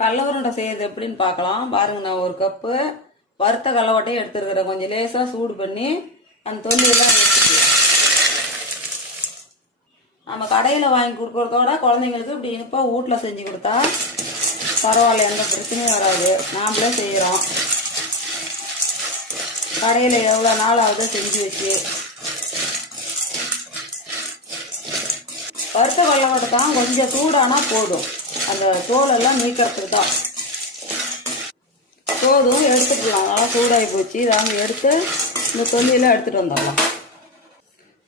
கடலை உருண்டை செய்யறது எப்படின்னு பார்க்கலாம். பாருங்க, நான் ஒரு கப்பு வறுத்த கடலைவட்டையை எடுத்துருக்கிறேன். கொஞ்சம் லேசாக சூடு பண்ணி அந்த தொல்லியெல்லாம் எடுத்துட்டு நம்ம கடையில் வாங்கி கொடுக்குறதோட குழந்தைங்களுக்கு இப்படி இனிப்பாக வீட்டில் செஞ்சு கொடுத்தா பரவாயில்ல, எந்த பிரச்சனையும் வராது. நாமளே செய்கிறோம். கடையில் எவ்வளோ நாள் ஆகுது செஞ்சு வச்சு. வறுத்த கடலைவட்டை தான் கொஞ்சம் சூடானால் போதும். அந்த தோலெல்லாம் நீக்கிறதுக்கு தான் போதும். எடுத்துக்கலாம். நல்லா சூடாகி போச்சு. இதாங்க எடுத்து இந்த தொல்லியெல்லாம் எடுத்துகிட்டு வந்துடலாம்.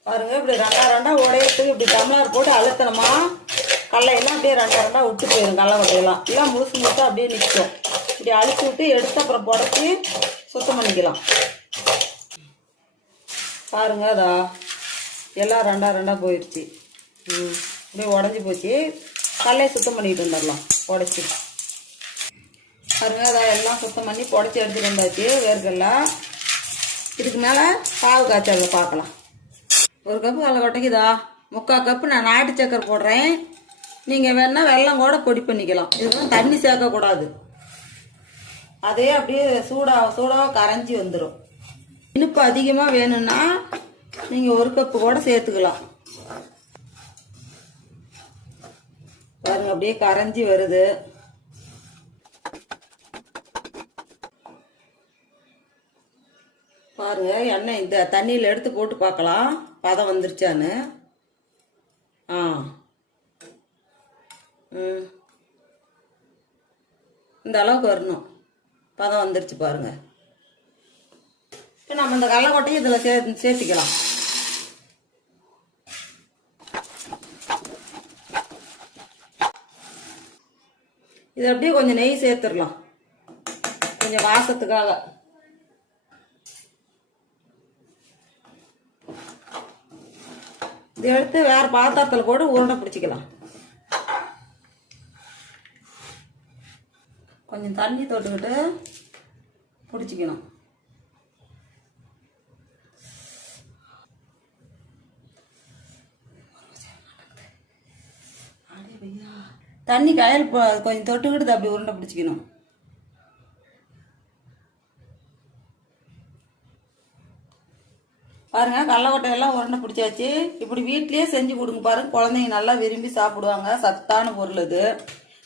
பாருங்கள், இப்படி ரெண்டா உடையத்துக்கு இப்படி டம்ளர் போட்டு அழுத்தணுமா கடலையெல்லாம் அப்படியே ரெண்டா விட்டு போயிடும். கடலைவட்டையெல்லாம் எல்லாம் முழுசாக அப்படியே நிற்கும். இப்படி அழுத்தி விட்டு எடுத்து அப்புறம் புடச்சி சுத்தம் பண்ணிக்கலாம். பாருங்க, அதா எல்லாம் ரெண்டா போயிடுச்சு. இப்படியே உடஞ்சி போச்சு. கடலையை சுத்தம் பண்ணிட்டு வந்துடலாம் உடச்சி. பாருங்க, அதை எல்லாம் சுத்தம் பண்ணி புடச்சி எடுத்துகிட்டு வந்தாச்சு. வேர்க்கடலை இதுக்கு மேலே பாவு காய்ச்சல பார்க்கலாம். ஒரு கப்பு கடலைவட்டைக்கு இதா 3/4 கப்பு நான் நாட்டு சக்கரை போடுறேன். நீங்கள் வேணால் வெல்லம் கூட பொடி பண்ணிக்கலாம். இதுதான் தண்ணி சேர்க்கக்கூடாது. அதே அப்படியே சூடாக கரைஞ்சி வந்துடும். இனிப்பு அதிகமாக வேணும்னா நீங்கள் 1 கப்பு கூட சேர்த்துக்கலாம். பாருங்க, அப்படியே கரைஞ்சி வருது. பாருங்க, எண்ணெய் இந்த தண்ணியில் எடுத்து போட்டு பார்க்கலாம் பதம் வந்துருச்சான்னு. இந்த அளவுக்கு வரணும். பதம் வந்துருச்சு பாருங்க. இப்போ நம்ம இந்த கடலைவட்டையும் இதில் சேர்த்துக்கலாம். இது அப்படியே கொஞ்சம் நெய் சேர்த்துடலாம், கொஞ்சம் வாசத்துக்காக. இதை எடுத்து வேற பாத்திரத்தில் போட்டு உருண்டை பிடிச்சிக்கலாம். கொஞ்சம் தண்ணி தொட்டுக்கிட்டு பிடிச்சிக்கணும். தண்ணி கயல் கொஞ்சம் தொட்டுக்கிட்டு அப்படி உருண்டை பிடிச்சிக்கணும். பாருங்க, கடலைவட்டையெல்லாம் உருண்டை பிடிச்சாச்சு. இப்படி வீட்லயே செஞ்சு கொடுங்க பாருங்க. குழந்தைங்க நல்லா விரும்பி சாப்பிடுவாங்க. சத்தான பொருள் இது.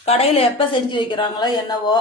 கடையில் எப்போ செஞ்சு வைக்கிறாங்களோ என்னவோ